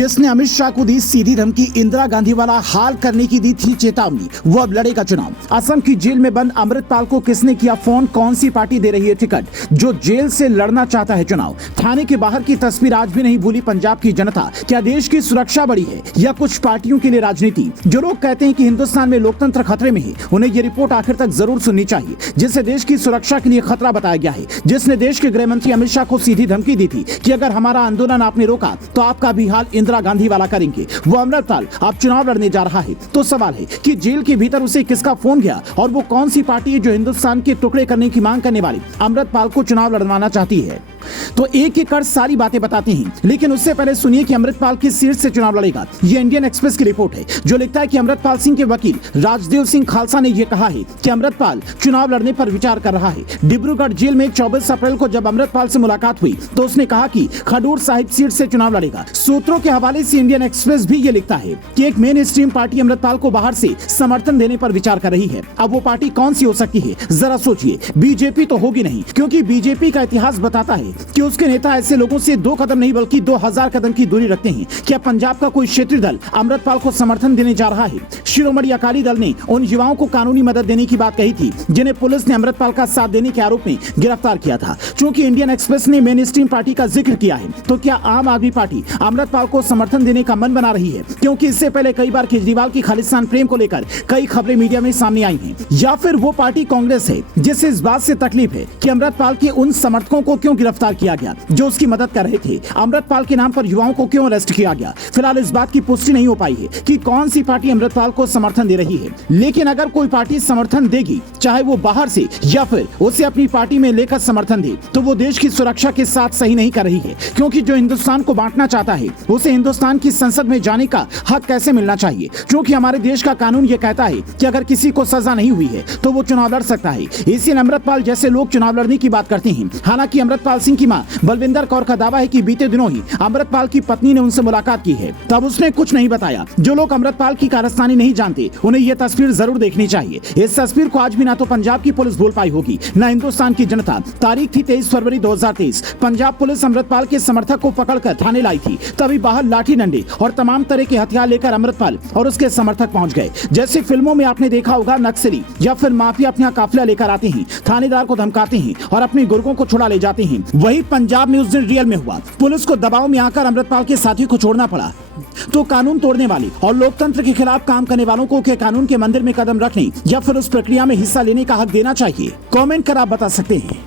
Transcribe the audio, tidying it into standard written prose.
जिसने अमित शाह को दी सीधी धमकी, इंदिरा गांधी वाला हाल करने की दी थी चेतावनी, वो अब लड़ेगा चुनाव। असम की जेल में बंद अमृतपाल को किसने किया फोन, कौन सी पार्टी दे रही है टिकट, जो जेल से लड़ना चाहता है चुनाव। थाने के बाहर की तस्वीर आज भी नहीं भूली पंजाब की जनता। क्या देश की सुरक्षा बड़ी है या कुछ पार्टियों के लिए राजनीति? जो लोग कहते हैं कि हिंदुस्तान में लोकतंत्र खतरे में है, उन्हें ये रिपोर्ट आखिर तक जरूर सुननी चाहिए, जिसे देश की सुरक्षा के लिए खतरा बताया गया है, जिसने देश के गृह मंत्री अमित शाह को सीधी धमकी दी थी कि अगर हमारा आंदोलन आपने रोका तो आपका भी हाल इंदिरा गांधी वाला करेंगे। वो अमृतपाल अब चुनाव लड़ने जा रहा है। तो सवाल है कि जेल के भीतर उसे किसका फोन गया और वो कौन सी पार्टी है जो हिंदुस्तान के टुकड़े करने की मांग करने वाली अमृतपाल को चुनाव लड़वाना चाहती है। तो एक एक कर सारी बातें बताते हैं, लेकिन उससे पहले सुनिए कि अमृतपाल किस सीट से चुनाव लड़ेगा। ये इंडियन एक्सप्रेस की रिपोर्ट है, जो लिखता है कि अमृतपाल सिंह के वकील राजदेव सिंह खालसा ने यह कहा है कि अमृतपाल चुनाव लड़ने पर विचार कर रहा है। डिब्रूगढ़ जेल में 24 अप्रैल को जब अमृतपाल से मुलाकात हुई तो उसने कहा कि खडूर साहिब सीट से चुनाव लड़ेगा। सूत्रों के हवाले से इंडियन एक्सप्रेस भी ये लिखता है कि एक मेन स्ट्रीम पार्टी अमृतपाल को बाहर से समर्थन देने पर विचार कर रही है। अब वो पार्टी कौन सी हो सकती है, जरा सोचिए। बीजेपी तो होगी नहीं, क्योंकि बीजेपी का इतिहास बताता है कि उसके नेता ऐसे लोगों से 2 कदम नहीं बल्कि 2000 कदम की दूरी रखते हैं। क्या पंजाब का कोई क्षेत्रीय दल अमृतपाल को समर्थन देने जा रहा है? शिरोमणि अकाली दल ने उन युवाओं को कानूनी मदद देने की बात कही थी जिन्हें पुलिस ने अमृतपाल का साथ देने के आरोप में गिरफ्तार किया था। चूंकि इंडियन एक्सप्रेस ने मेन स्ट्रीम पार्टी का जिक्र किया है, तो क्या आम आदमी पार्टी अमृतपाल को समर्थन देने का मन बना रही है? क्योंकि इससे पहले कई बार केजरीवाल की खालिस्तान प्रेम को लेकर कई खबरें मीडिया में सामने आई हैं। या फिर वो पार्टी कांग्रेस है जिसे इस बात से तकलीफ है कि अमृतपाल के उन समर्थकों को क्यों गिरफ्तार किया गया जो उसकी मदद कर रहे थे। अमृतपाल के नाम पर युवाओं को क्यों अरेस्ट किया गया? फिलहाल इस बात की पुष्टि नहीं हो पाई है कि कौन सी पार्टी अमृतपाल को समर्थन दे रही है। लेकिन अगर कोई पार्टी समर्थन देगी, चाहे वो बाहर से या फिर उसे अपनी पार्टी में लेकर समर्थन दे, तो वो देश की सुरक्षा के साथ सही नहीं कर रही है। क्योंकि जो हिंदुस्तान को बांटना चाहता है उसे हिंदुस्तान की संसद में जाने का हक कैसे मिलना चाहिए? क्योंकि हमारे देश का कानून ये कहता है कि अगर किसी को सजा नहीं हुई है तो वो चुनाव लड़ सकता है। इसलिए अमृतपाल जैसे लोग चुनाव लड़ने की बात करते हैं। हालांकि अमृतपाल सिंह की मां बलविंदर कौर का दावा है कि बीते दिनों ही अमृतपाल की पत्नी ने उनसे मुलाकात की है, तब उसने कुछ नहीं बताया। जो लोग अमृतपाल की कारस्तानी नहीं जानते उन्हें यह तस्वीर जरूर देखनी चाहिए। इस तस्वीर को आज भी ना तो पंजाब की पुलिस भूल पाई होगी, ना हिंदुस्तान की जनता। तारीख थी 23 फरवरी 2023। पंजाब पुलिस अमृतपाल के समर्थक को पकड़कर थाने लाई थी। तभी बाहर लाठी डंडे और तमाम तरह के हथियार लेकर अमृतपाल और उसके समर्थक पहुंच गए। जैसे फिल्मों में आपने देखा होगा, नक्सली या फिर माफिया अपना काफिला लेकर आते हैं, थानेदार को धमकाते हैं और अपने गुर्गों को छुड़ा ले जाते हैं। वही पंजाब में उस दिन रियल में हुआ। पुलिस को दबाव में आकर अमृतपाल के साथी को छोड़ना पड़ा। तो कानून तोड़ने वाले और लोकतंत्र के खिलाफ काम करने वालों को क्या कानून के मंदिर में कदम रखने या फिर उस प्रक्रिया में हिस्सा लेने का हक देना चाहिए? कमेंट कर आप बता सकते हैं।